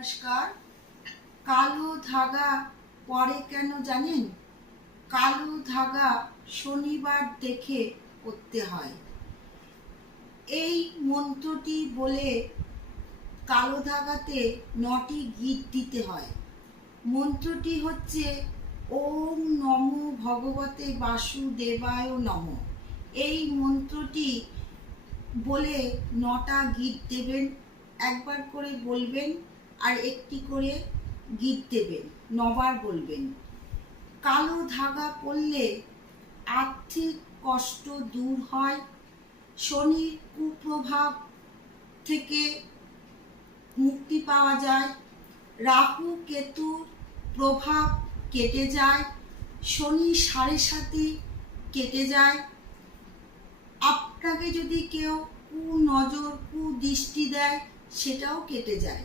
নমস্কার। কালো ধাগা পরে কেন জানেন? কালো ধাগা শনিবার দেখে পড়তে হয়। এই মন্ত্রটি বলে কালো ধাগাতে 9টি গিঁট দিতে হয়। মন্ত্রটি হচ্ছে ওম নমো ভগবতে বাসুদেবায় নমঃ। এই মন্ত্রটি বলে 9টা গিঁট দেবেন, একবার করে বলবেন আর একটি করে গিঁট দেবেন, 9বার বলবেন। কালো ধাগা পরলে আর্থিক কষ্ট দূর হয়, শনির কুপ্রভাব থেকে মুক্তি পাওয়া যায়, রাহু কেতুর প্রভাব কেটে যায়, শনি 7.5 কেটে যায়। আপনাকে যদি কেউ কুনজর কুদৃষ্টি দেয় সেটাও কেটে যায়।